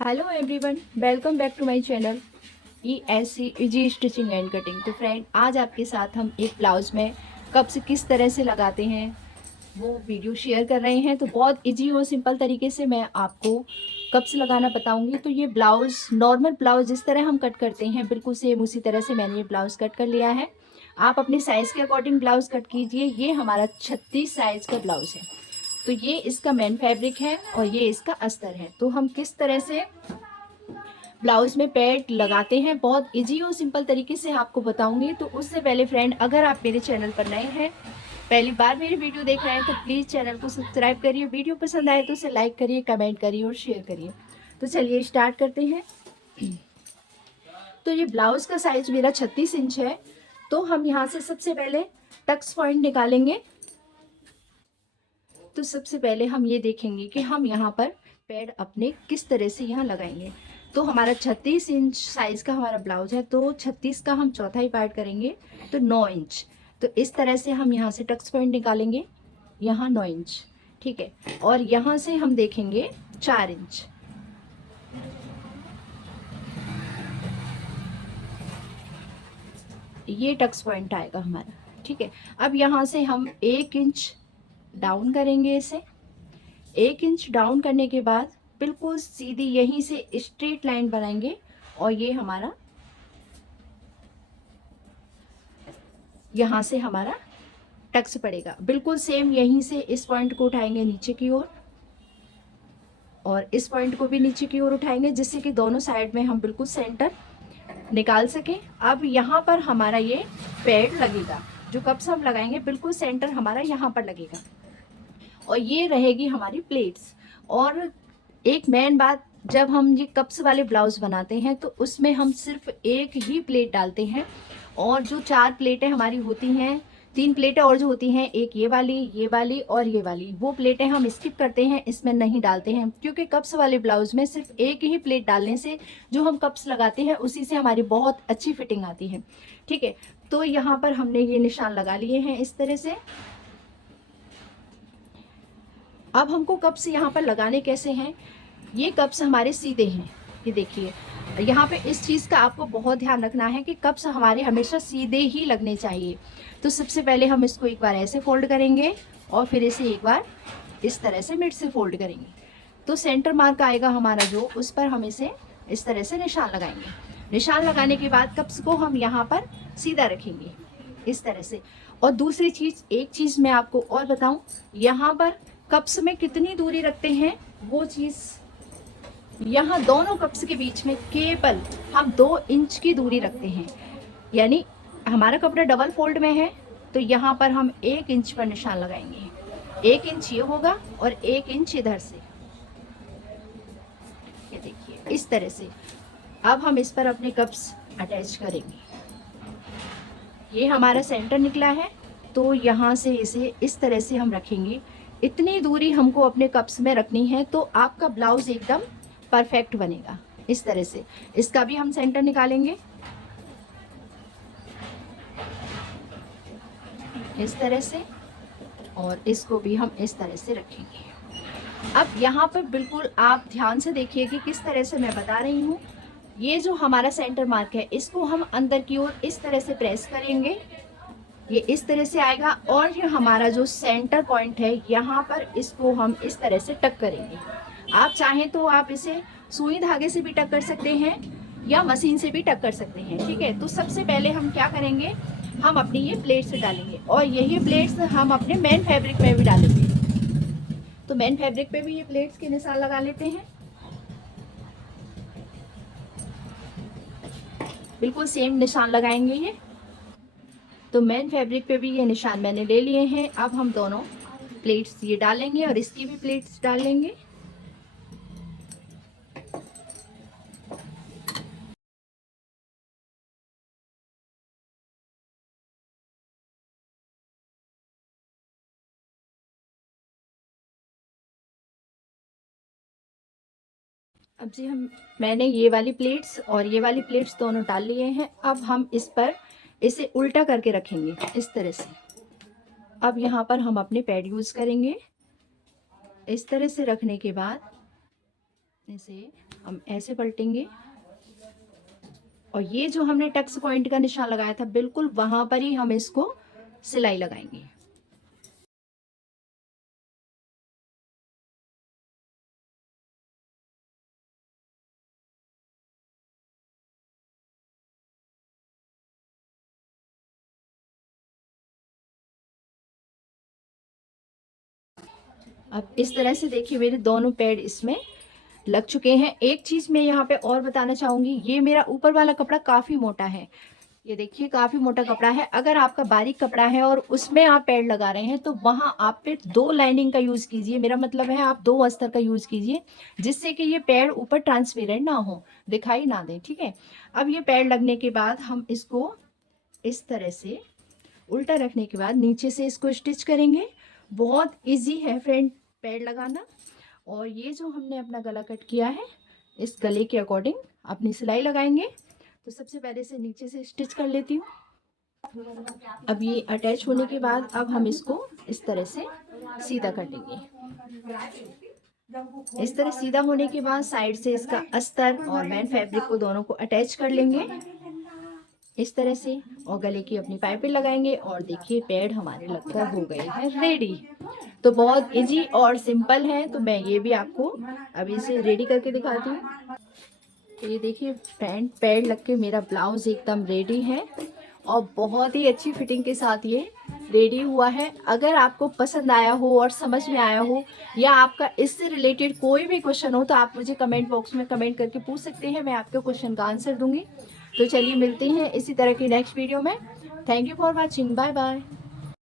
Hello everyone, welcome back to my channel ESC easy stitching and cutting. तो friend, आज आपके साथ हम एक ब्लाउज में कप्स किस तरह से लगाते हैं वो वीडियो शेयर कर रहे हैं। तो बहुत इजी और सिंपल तरीके से मैं आपको कप्स लगाना बताऊंगी। तो ये ब्लाउज, नॉर्मल ब्लाउज जिस तरह हम कट करते हैं बिल्कुल सेम उसी तरह से मैंने ये ब्लाउज कट कर लिया है। आप अपने साइज़ के अकॉर्डिंग ब्लाउज कट कीजिए। ये हमारा 36 साइज़ का ब्लाउज है। तो ये इसका मेन फैब्रिक है और ये इसका अस्तर है। तो हम किस तरह से ब्लाउज में पैड लगाते हैं बहुत इजी और सिंपल तरीके से आपको बताऊंगी। तो उससे पहले फ्रेंड, अगर आप मेरे चैनल पर नए हैं, पहली बार मेरी वीडियो देख रहे हैं, तो प्लीज़ चैनल को सब्सक्राइब करिए। वीडियो पसंद आए तो उसे लाइक करिए, कमेंट करिए और शेयर करिए। तो चलिए स्टार्ट करते हैं। तो ये ब्लाउज का साइज मेरा 36 इंच है। तो हम यहाँ से सबसे पहले टक्स पॉइंट निकालेंगे। तो सबसे पहले हम ये देखेंगे कि हम यहाँ पर पैड अपने किस तरह से यहाँ लगाएंगे। तो हमारा 36 इंच साइज का हमारा ब्लाउज है, तो 36 का हम चौथाई पार्ट करेंगे तो 9 इंच। तो इस तरह से हम यहाँ से टक्स पॉइंट निकालेंगे, यहाँ 9 इंच, ठीक है। और यहाँ से हम देखेंगे 4 इंच। ये टक्स पॉइंट आएगा हमारा, ठीक है। अब यहाँ से हम 1 इंच डाउन करेंगे इसे। 1 इंच डाउन करने के बाद बिल्कुल सीधी यहीं से स्ट्रेट लाइन बनाएंगे और ये हमारा यहाँ से हमारा टक्स पड़ेगा। बिल्कुल सेम यहीं से इस पॉइंट को उठाएंगे नीचे की ओर और इस पॉइंट को भी नीचे की ओर उठाएंगे, जिससे कि दोनों साइड में हम बिल्कुल सेंटर निकाल सकें। अब यहाँ पर हमारा ये पैड लगेगा, जो कप्स हम लगाएंगे बिल्कुल सेंटर हमारा यहाँ पर लगेगा और ये रहेगी हमारी प्लेट्स। और एक मेन बात, जब हम ये कप्स वाले ब्लाउज बनाते हैं तो उसमें हम सिर्फ एक ही प्लेट डालते हैं और जो 4 प्लेटें हमारी होती हैं, 3 प्लेटें और जो होती हैं, एक ये वाली और ये वाली, वो प्लेटें हम स्किप करते हैं, इसमें नहीं डालते हैं। क्योंकि कप्स वाले ब्लाउज में सिर्फ एक ही प्लेट डालने से जो हम कप्स लगाते हैं उसी से हमारी बहुत अच्छी फिटिंग आती है, ठीक है। तो यहाँ पर हमने ये निशान लगा लिए हैं इस तरह से। अब हमको कप्स यहाँ पर लगाने कैसे हैं। ये कप्स हमारे सीधे हैं, ये देखिए। यहाँ पे इस चीज़ का आपको बहुत ध्यान रखना है कि कप्स हमारे हमेशा सीधे ही लगने चाहिए। तो सबसे पहले हम इसको एक बार ऐसे फोल्ड करेंगे और फिर इसे एक बार इस तरह से मिड से फोल्ड करेंगे। तो सेंटर मार्क आएगा हमारा जो, उस पर हम इसे इस तरह से निशान लगाएंगे। निशान लगाने के बाद कप्स को हम यहाँ पर सीधा रखेंगे इस तरह से। और दूसरी चीज़, एक चीज़ मैं आपको और बताऊँ, यहाँ पर कप्स में कितनी दूरी रखते हैं वो चीज़, यहाँ दोनों कप्स के बीच में केवल हम 2 इंच की दूरी रखते हैं। यानी हमारा कपड़ा डबल फोल्ड में है तो यहाँ पर हम 1 इंच पर निशान लगाएंगे। 1 इंच ये होगा और 1 इंच इधर से, ये देखिए इस तरह से। अब हम इस पर अपने कप्स अटैच करेंगे। ये हमारा सेंटर निकला है, तो यहाँ से इसे इस तरह से हम रखेंगे। इतनी दूरी हमको अपने कप्स में रखनी है तो आपका ब्लाउज एकदम परफेक्ट बनेगा इस तरह से। इसका भी हम सेंटर निकालेंगे इस तरह से और इसको भी हम इस तरह से रखेंगे। अब यहाँ पर बिल्कुल आप ध्यान से देखिए कि किस तरह से मैं बता रही हूँ। ये जो हमारा सेंटर मार्क है, इसको हम अंदर की ओर इस तरह से प्रेस करेंगे, ये इस तरह से आएगा। और ये हमारा जो सेंटर पॉइंट है यहाँ पर, इसको हम इस तरह से टक करेंगे। आप चाहें तो आप इसे सुई धागे से भी टक कर सकते हैं या मशीन से भी टक कर सकते हैं, ठीक है। तो सबसे पहले हम क्या करेंगे, हम अपनी ये प्लेट्स डालेंगे और यही प्लेट्स हम अपने मेन फैब्रिक में भी डालेंगे। तो मेन फैब्रिक पे भी ये प्लेट्स के निशान लगा लेते हैं। बिल्कुल सेम निशान लगाएंगे ये। तो मेन फैब्रिक पे भी ये निशान मैंने ले लिए हैं। अब हम दोनों प्लेट्स ये डालेंगे और इसकी भी प्लेट्स डालेंगे। अब जी मैंने ये वाली प्लेट्स और ये वाली प्लेट्स दोनों डाल लिए हैं। अब हम इस पर इसे उल्टा करके रखेंगे इस तरह से। अब यहाँ पर हम अपने पैड यूज़ करेंगे। इस तरह से रखने के बाद इसे हम ऐसे पलटेंगे और ये जो हमने टक्स पॉइंट का निशान लगाया था बिल्कुल वहां पर ही हम इसको सिलाई लगाएंगे। अब इस तरह से देखिए मेरे दोनों पैड इसमें लग चुके हैं। एक चीज मैं यहाँ पे और बताना चाहूंगी, ये मेरा ऊपर वाला कपड़ा काफी मोटा है, ये देखिए काफी मोटा कपड़ा है। अगर आपका बारीक कपड़ा है और उसमें आप पैड लगा रहे हैं तो वहां आप पे 2 लाइनिंग का यूज कीजिए, मेरा मतलब है आप 2 अस्तर का यूज कीजिए, जिससे कि ये पैड ऊपर ट्रांसपेरेंट ना हो, दिखाई ना दे, ठीक है। अब ये पैड लगने के बाद हम इसको इस तरह से उल्टा रखने के बाद नीचे से इसको स्टिच करेंगे। बहुत इजी है फ्रेंड पैड लगाना। और ये जो हमने अपना गला कट किया है, इस गले के अकॉर्डिंग अपनी सिलाई लगाएंगे। तो सबसे पहले से नीचे से स्टिच कर लेती हूँ। अब ये अटैच होने के बाद अब हम इसको इस तरह से सीधा कर देंगे। इस तरह सीधा होने के बाद साइड से इसका अस्तर और मेन फैब्रिक को दोनों को अटैच कर लेंगे इस तरह से, और गले की अपनी पाइपें लगाएंगे। और देखिए पैड हमारे लगकर हो गए हैं रेडी। तो बहुत इजी और सिंपल है। तो मैं ये भी आपको अभी से रेडी करके दिखाती हूँ। तो ये देखिए फ्रंट पैड लग के मेरा ब्लाउज एकदम रेडी है और बहुत ही अच्छी फिटिंग के साथ ये रेडी हुआ है। अगर आपको पसंद आया हो और समझ में आया हो या आपका इससे रिलेटेड कोई भी क्वेश्चन हो तो आप मुझे कमेंट बॉक्स में कमेंट करके पूछ सकते हैं, मैं आपके क्वेश्चन का आंसर दूंगी। तो चलिए मिलते हैं इसी तरह की नेक्स्ट वीडियो में। Thank you for watching, bye bye.